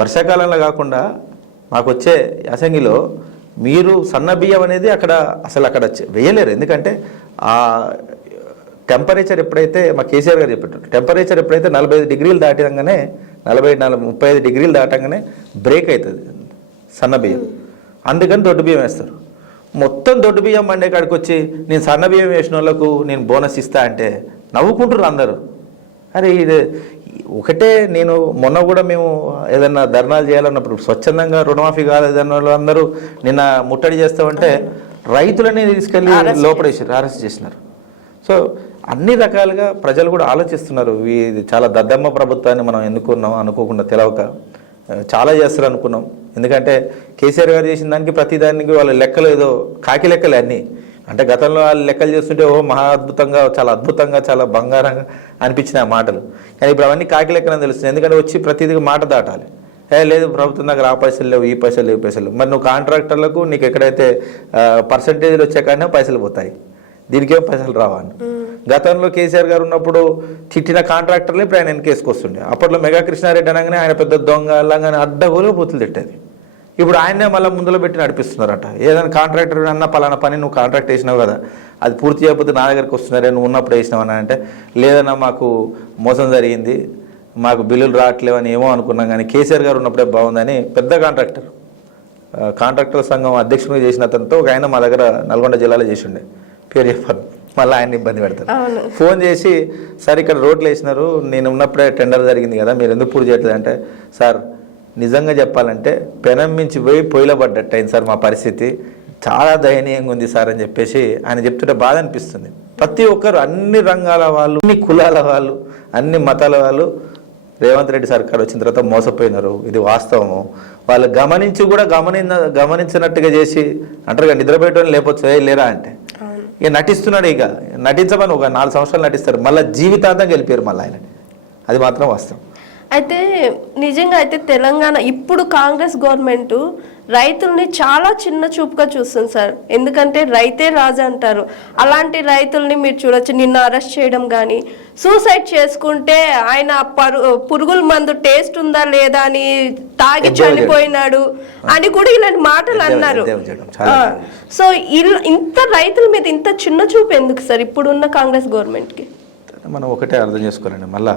వర్షాకాలంలో కాకుండా మాకు వచ్చే యాసంగిలో మీరు సన్న బియ్యం అనేది అక్కడ అసలు అక్కడ వేయలేరు. ఎందుకంటే ఆ టెంపరేచర్ ఎప్పుడైతే మా కేసీఆర్ గారు చెప్పారు టెంపరేచర్ ఎప్పుడైతే నలభై ఐదు డిగ్రీలు దాటంగానే నలభై నలభై ముప్పై ఐదు డిగ్రీలు దాటంగానే బ్రేక్ అవుతుంది సన్న బియ్యం. అందుకని దొడ్డు బియ్యం వేస్తారు. మొత్తం దొడ్డు బియ్యం పండే కాడికి వచ్చి నేను సన్న బియ్యం వేసిన వాళ్ళకు నేను బోనస్ ఇస్తా అంటే నవ్వుకుంటున్నారు అందరూ. అరే ఇది ఒకటే నేను మొన్న కూడా మేము ఏదన్నా ధర్నాలు చేయాలన్నప్పుడు స్వచ్ఛందంగా రుణమాఫీ కాలేదన్న వాళ్ళు అందరూ నిన్న ముట్టడి చేస్తామంటే రైతులని తీసుకెళ్ళి లోపడేసారు అరెస్ట్ చేసినారు. సో అన్ని రకాలుగా ప్రజలు కూడా ఆలోచిస్తున్నారు. ఇది చాలా దద్దమ్మ ప్రభుత్వాన్ని మనం ఎన్నుకున్నాం అనుకోకుండా తెలవక చాలా చేస్తారు అనుకున్నాం. ఎందుకంటే కేసీఆర్ గారు చేసిన దానికి ప్రతి దానికి వాళ్ళ లెక్కలు ఏదో కాకి లెక్కలే అన్నీ. అంటే గతంలో వాళ్ళు లెక్కలు చేస్తుంటే ఓ మహా అద్భుతంగా చాలా అద్భుతంగా చాలా బంగారంగా అనిపించిన ఆ మాటలు. కానీ ఇప్పుడు అవన్నీ కాకి లెక్కలని తెలుస్తుంది ఎందుకంటే వచ్చి ప్రతిదీ మాట దాటాలి. ఏ లేదు ప్రభుత్వం దగ్గర ఆ పైసలు లేవు ఈ పైసలు లేవు ఈ పైసలు. మరి నువ్వు కాంట్రాక్టర్లకు నీకు ఎక్కడైతే పర్సంటేజ్లు వచ్చే కానీ పైసలు పోతాయి. దీనికేం పైసలు రావా అని. గతంలో కేసీఆర్ గారు ఉన్నప్పుడు తిట్టిన కాంట్రాక్టర్లు ఇప్పుడు ఆయన వెనకేసుకొస్తుండే అప్పట్లో మెగా కృష్ణారెడ్డి అనగానే ఆయన పెద్ద దొంగ అలాగని అడ్డగోలు బూతులు తిట్టేది. ఇప్పుడు ఆయన్నే మళ్ళీ ముందులో పెట్టి నడిపిస్తున్నారట. ఏదైనా కాంట్రాక్టర్ అన్న పలానా పని నువ్వు కాంట్రాక్ట్ వేసినావు కదా అది పూర్తి చేయకపోతే నా దగ్గరికి వస్తున్నారే నువ్వు ఉన్నప్పుడు వేసినావు అని అంటే లేదన్నా మాకు మోసం జరిగింది మాకు బిల్లులు రావట్లేవని ఏమో అనుకున్నాం కానీ కేసీఆర్ గారు ఉన్నప్పుడే బాగుందని పెద్ద కాంట్రాక్టర్ కాంట్రాక్టర్ సంఘం అధ్యక్షునిగా చేసిన అతనితో ఒక ఆయన మా దగ్గర నల్గొండ జిల్లాలో చేసిండే. పేరు చెప్పాను. మళ్ళీ ఆయన ఇబ్బంది పెడతారు. ఫోన్ చేసి సార్ ఇక్కడ రోడ్లు వేసినారు నేను ఉన్నప్పుడే టెండర్ జరిగింది కదా మీరు ఎందుకు పూర్తి చేయట్లేదు? అంటే సార్ నిజంగా చెప్పాలంటే పెనం మించి పోయి పొయ్యిలో పడ్డట్టు అయింది సార్ మా పరిస్థితి. చాలా దయనీయంగా ఉంది సార్ అని చెప్పేసి ఆయన చెప్తుంటే బాధ అనిపిస్తుంది. ప్రతి ఒక్కరు అన్ని రంగాల వాళ్ళు అన్ని కులాల వాళ్ళు అన్ని మతాల వాళ్ళు రేవంత్ రెడ్డి సర్కార్ వచ్చిన తర్వాత మోసపోయినారు. ఇది వాస్తవము. వాళ్ళు గమనించి కూడా గమని గమనించినట్టుగా చేసి అంటారు కదా నిద్రపోయేటోని లేకపోతే "ఏయ్, లేరా అంటే. ఇక నటిస్తున్నాడు ఇక. నటించమని ఒక నాలుగు సంవత్సరాలు నటిస్తారు. మళ్ళీ జీవితాంతం గెలిపారు మళ్ళీ ఆయన అది మాత్రం వాస్తవం. అయితే నిజంగా అయితే తెలంగాణ ఇప్పుడు కాంగ్రెస్ గవర్నమెంట్ రైతుల్ని చాలా చిన్న చూపుగా చూస్తుంది సార్. ఎందుకంటే రైతే రాజు అంటారు. అలాంటి రైతుల్ని మీరు చూడొచ్చు. నిన్న అరెస్ట్ చేయడం కానీ సూసైడ్ చేసుకుంటే ఆయన పరు పురుగుల మందు టేస్ట్ ఉందా లేదా అని తాగి. చనిపోయినాడు అని కూడా ఇలాంటి మాటలు అన్నారు. సో ఇల్- ఇంత రైతుల మీద ఇంత చిన్న చూపు ఎందుకు సార్? ఇప్పుడున్న కాంగ్రెస్ గవర్నమెంట్కి. మనం ఒకటే అర్థం చేసుకోవాలండి. మళ్ళా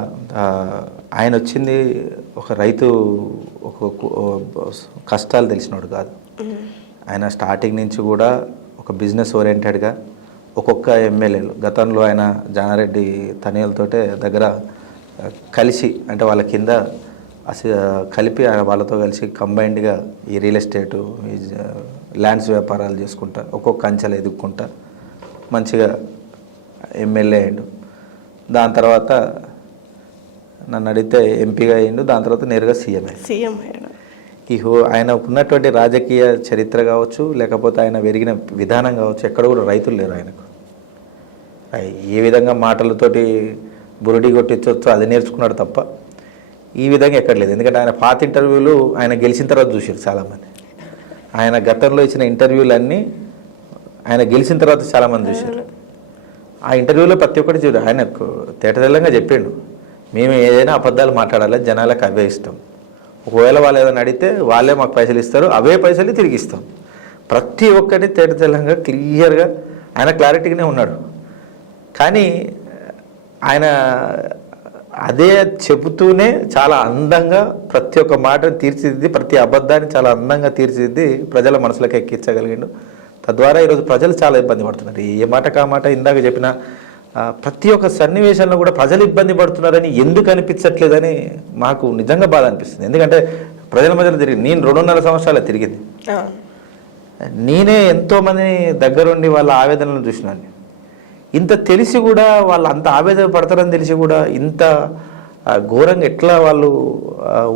ఆయన వచ్చింది ఒక రైతు ఒక కష్టాలు తెలిసినోడు కాదు. ఆయన స్టార్టింగ్ నుంచి కూడా ఒక బిజినెస్ ఓరియంటెడ్గా ఒక్కొక్క ఎమ్మెల్యేలు గతంలో ఆయన జానారెడ్డి తనయులతోటే దగ్గర కలిసి అంటే వాళ్ళ కింద అసలు కలిపి ఆయన వాళ్ళతో కలిసి కంబైన్డ్గా ఈ రియల్ ఎస్టేటు ఈ ల్యాండ్స్ వ్యాపారాలు చేసుకుంటా ఒక్కొక్క అంచెలు ఎదుక్కుంటా మంచిగా ఎమ్మెల్యే అయ్యాడు. దాని తర్వాత నన్ను అడిగితే ఎంపీగా అయ్యిండు దాని తర్వాత నేరుగా సీఎం సీఎం ఈ హో ఆయన ఉన్నటువంటి రాజకీయ చరిత్ర కావచ్చు లేకపోతే ఆయన పెరిగిన విధానం కావచ్చు ఎక్కడ కూడా రైతులు లేరు ఆయనకు. ఏ విధంగా మాటలతోటి బురుడి కొట్టించవచ్చు అది నేర్చుకున్నాడు తప్ప ఈ విధంగా ఎక్కడ లేదు. ఎందుకంటే ఆయన పాత ఇంటర్వ్యూలు ఆయన గెలిచిన తర్వాత చూసారు చాలామంది. ఆయన గతంలో ఇచ్చిన ఇంటర్వ్యూలన్నీ ఆయన గెలిచిన తర్వాత చాలామంది చూశారు. ఆ ఇంటర్వ్యూలో ప్రతి ఒక్కటి చూడు ఆయన తేటతెల్లంగా చెప్పిండు. మేము ఏదైనా అబద్ధాలు మాట్లాడాలి జనాలకు అవే ఇష్టం. ఒకవేళ వాళ్ళు ఏదైనా అడిగితే వాళ్ళే మాకు పైసలు ఇస్తారు అవే పైసలు తిరిగి ఇస్తాం. ప్రతి ఒక్కటి తేటతెల్లంగా క్లియర్గా ఆయన క్లారిటీగానే ఉన్నాడు. కానీ ఆయన అదే చెబుతూనే చాలా అందంగా ప్రతి ఒక్క మాటను తీర్చిదిద్ది ప్రతి అబద్ధాన్ని చాలా అందంగా తీర్చిదిద్ది ప్రజల మనసులకు ఎక్కించగలిగిండు. తద్వారా ఈరోజు ప్రజలు చాలా ఇబ్బంది పడుతున్నారు. ఏ మాట కా మాట ఇందాక చెప్పిన ప్రతి ఒక్క సన్నివేశంలో కూడా ప్రజలు ఇబ్బంది పడుతున్నారని ఎందుకు అనిపించట్లేదని మాకు నిజంగా బాధ అనిపిస్తుంది. ఎందుకంటే ప్రజల మధ్యలో తిరిగి నేను రెండున్నర సంవత్సరాలు తిరిగింది. నేనే ఎంతోమందిని దగ్గరుండి వాళ్ళ ఆవేదనలు చూసినాను. ఇంత తెలిసి కూడా వాళ్ళు అంత ఆవేదన పడతారని తెలిసి కూడా ఇంత ఘోరంగా ఎట్లా వాళ్ళు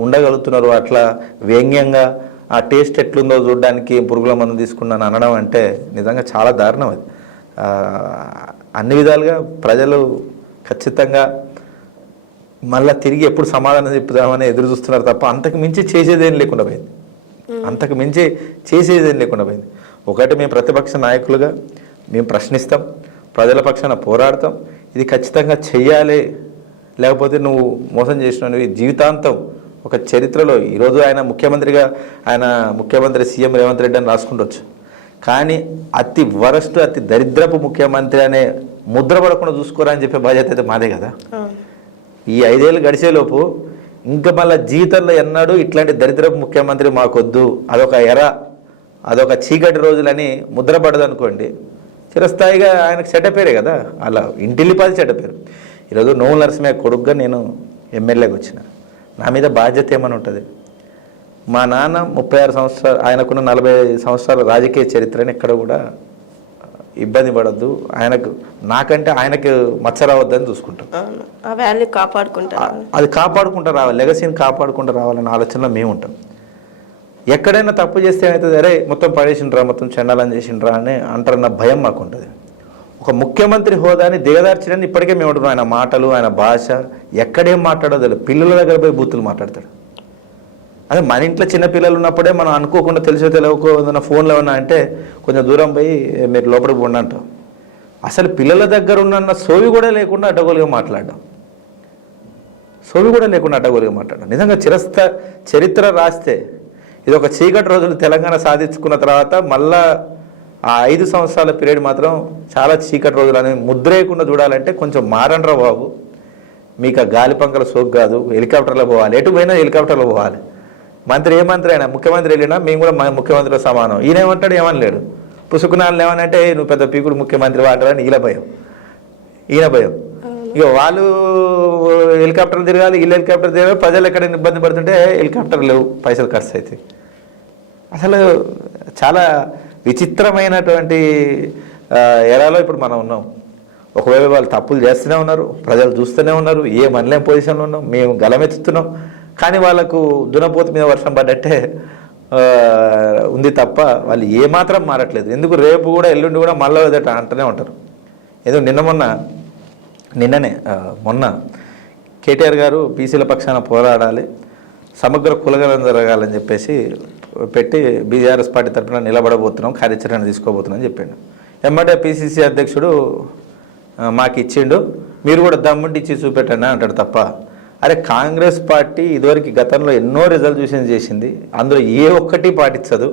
ఉండగలుగుతున్నారు అట్లా వ్యంగ్యంగా ఆ టేస్ట్ ఎట్లుందో చూడడానికి పురుగుల మందు తీసుకున్నాను అనడం అంటే నిజంగా చాలా దారుణం అది. అన్ని విధాలుగా ప్రజలు ఖచ్చితంగా మళ్ళా తిరిగి ఎప్పుడు సమాధానం చెప్పుదామని ఎదురు చూస్తున్నారు తప్ప అంతకు మించి చేసేదేం లేకుండా పోయింది. అంతకు మించి చేసేదేం లేకుండా పోయింది. ఒకటి మేము ప్రతిపక్ష నాయకులుగా మేము ప్రశ్నిస్తాం ప్రజల పక్షాన పోరాడతాం. ఇది ఖచ్చితంగా చెయ్యాలి లేకపోతే నువ్వు మోసం చేసినవి జీవితాంతం ఒక చరిత్రలో ఈరోజు ఆయన ముఖ్యమంత్రిగా ఆయన ముఖ్యమంత్రి సీఎం రేవంత్ రెడ్డి అని రాసుకుంటవచ్చు కానీ అతి వరస్ట్ అతి దరిద్రపు ముఖ్యమంత్రి అనే ముద్ర పడకుండా చూసుకోరా అని చెప్పే బాధ్యత అయితే మాదే కదా. ఈ ఐదేళ్ళు గడిచేలోపు ఇంకా మళ్ళీ జీవితంలో ఎన్నడూ ఇట్లాంటి దరిద్రపు ముఖ్యమంత్రి మాకొద్దు. అదొక ఎర అదొక చీకటి రోజులని ముద్ర పడదు అనుకోండి. చిరస్థాయిగా ఆయనకు చెడ్డ పేరే కదా. అలా ఇంటిల్లిపాది చెడ్డ పేరు. ఈరోజు నోముల నరసింహ కొడుకుగా నేను ఎమ్మెల్యేకి వచ్చిన. నా మీద బాధ్యత ఏమని ఉంటుంది? మా నాన్న ముప్పై ఆరు సంవత్సరాలు ఆయనకున్న నలభై సంవత్సరాల రాజకీయ చరిత్రని ఎక్కడ కూడా ఇబ్బంది పడద్దు. ఆయనకు నాకంటే ఆయనకు మచ్చ రావద్దని చూసుకుంటాం. కాపాడుకుంటారు అది కాపాడుకుంటూ రావాలి. లెగసీని కాపాడుకుంటూ రావాలన్న ఆలోచనలో మేము ఉంటాం. ఎక్కడైనా తప్పు చేస్తే ఏమవుతుంది అరే మొత్తం పడేసిండ్రా మొత్తం చండాలం చేసిండ్రా అని అంటారన్న భయం మాకు ఉంటుంది ఒక ముఖ్యమంత్రి హోదాని దిగదార్చడానికి ఇప్పటికే మేము ఉంటున్నాం ఆయన మాటలు ఆయన భాష ఎక్కడేం మాట్లాడో తెలియదు. పిల్లల దగ్గర పోయి బూతులు మాట్లాడతాడు. అదే మన ఇంట్లో చిన్న పిల్లలు ఉన్నప్పుడే మనం అనుకోకుండా తెలిసో తెలియకో ఏదైనా ఫోన్లో ఉన్నా అంటే కొంచెం దూరం పోయి మీరు లోపలికి పోండి అంటాం. అసలు పిల్లల దగ్గర ఉన్న సోవి కూడా లేకుండా అడ్డగోలుగా మాట్లాడడం. సోవి కూడా లేకుండా అడ్డగోలుగా మాట్లాడడం. నిజంగా చిరస్థ చరిత్ర రాస్తే ఇది ఒక చీకటి రోజులు తెలంగాణ సాధించుకున్న తర్వాత మళ్ళా ఆ ఐదు సంవత్సరాల పీరియడ్ మాత్రం చాలా చీకటి రోజులు అని ముద్రేయకుండా చూడాలంటే కొంచెం మారండ్రా బాబు. మీకు ఆ గాలి పంకల సోకు కాదు. హెలికాప్టర్లో పోవాలి. ఎటు పోయినా హెలికాప్టర్లో పోవాలి. మంత్రి ఏ మంత్రి అయినా ముఖ్యమంత్రి వెళ్ళినా మేము కూడా మా ముఖ్యమంత్రితో సమానం. ఈయన ఏమంటాడు ఏమనలేడు పుసుకునాలు ఏమనంటే "ఏ, నువ్వు పెద్ద పీకుడు ముఖ్యమంత్రి వాడరని ఈల భయం. ఈయన భయం. ఇక వాళ్ళు హెలికాప్టర్ తిరగాలి వీళ్ళు హెలికాప్టర్ తిరగాలి ప్రజలు ఎక్కడ ఇబ్బంది పడుతుంటే హెలికాప్టర్ లేవు పైసలు ఖర్చు అవుతాయి అసలు చాలా విచిత్రమైనటువంటి ఎరాలో ఇప్పుడు మనం ఉన్నాం. ఒకవేళ వాళ్ళు తప్పులు చేస్తూనే ఉన్నారు ప్రజలు చూస్తూనే ఉన్నారు ఏ మనలేం పొజిషన్లో ఉన్నాం మేము గలమెత్తుతున్నాం. కానీ వాళ్ళకు దునపోతు మీద వర్షం పడ్డట్టే ఉంది తప్ప వాళ్ళు ఏమాత్రం మారట్లేదు. ఎందుకు? రేపు కూడా ఎల్లుండి కూడా మళ్ళీ ఎదట అంటూనే ఉంటారు. ఏదో నిన్న మొన్న నిన్ననే మొన్న కేటీఆర్ గారు బీసీల పక్షాన పోరాడాలి సమగ్ర కులగలం జరగాలని చెప్పేసి పెట్టి బీఆర్ఎస్ పార్టీ తరఫున నిలబడబోతున్నాం కార్యాచరణ తీసుకోబోతున్నాం అని చెప్పాడు. ఎమ్మటే పిసిసి అధ్యక్షుడు మాకు ఇచ్చిండు. మీరు కూడా దమ్ముంటి ఇచ్చి చూపెట్టండి అంటాడు తప్ప. అరే కాంగ్రెస్ పార్టీ ఇదివరకు గతంలో ఎన్నో రిజల్యూషన్ చేసింది అందులో ఏ ఒక్కటి పాటించదు.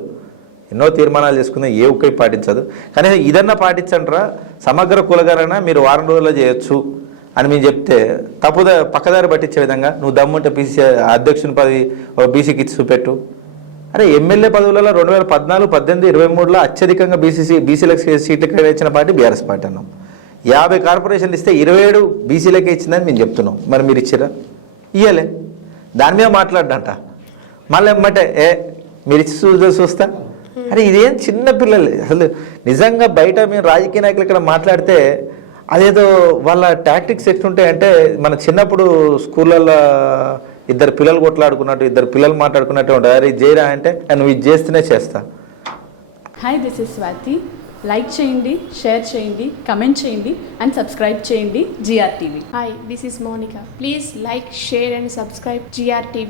ఎన్నో తీర్మానాలు చేసుకుంది ఏ ఒక్కటి పాటించదు. కానీ ఇదన్నా పాటించండిరా. సమగ్ర కులగరణ మీరు వారం రోజుల్లో చేయొచ్చు అని మేము చెప్తే తప్పుద పక్కదారి పట్టించే విధంగా నువ్వు దమ్ముంటే బీసీ అధ్యక్షుని పది ఓ బీసీకి ఇచ్చి చూపెట్టు. అరే ఎమ్మెల్యే పదవులలో రెండు వేల పద్నాలుగు పద్దెనిమిది ఇరవై మూడులో అత్యధికంగా బీసీసీ బీసీలకు సీట్లు కేటాయించిన పార్టీ బీఆర్ఎస్ పార్టీ అన్నాం. యాభై కార్పొరేషన్లు ఇస్తే ఇరవై ఏడు బీసీలకే ఇచ్చిందని మేము చెప్తున్నాం. మరి మీరు ఇచ్చిరా ఇయ్యలే. దాని మీద మాట్లాడంట మళ్ళీ ఎమ్మటే ఏ మీరు ఇచ్చి చూద్దా చూస్తా. అరే ఇదేం చిన్న పిల్లలు. అసలు నిజంగా బయట మేము రాజకీయ నాయకులు ఇక్కడ మాట్లాడితే అదేదో వాళ్ళ టాక్టిక్స్ ఎట్లుంటాయి అంటే మన చిన్నప్పుడు స్కూళ్ళల్లో ఇద్దరు పిల్లలు కొట్లాడుకున్నట్టు ఇద్దరు పిల్లలు మాట్లాడుకున్నట్టు ఉంటుంది అరే ఇది చేయరా అంటే నువ్వు ఇది చేస్తేనే చేస్తా hi this is Swathi like చేయండి షేర్ చేయండి కమెంట్ చేయండి అండ్ సబ్స్క్రైబ్ చేయండి GR TV Hi, this is Monica. Please like, share, and subscribe GRTV.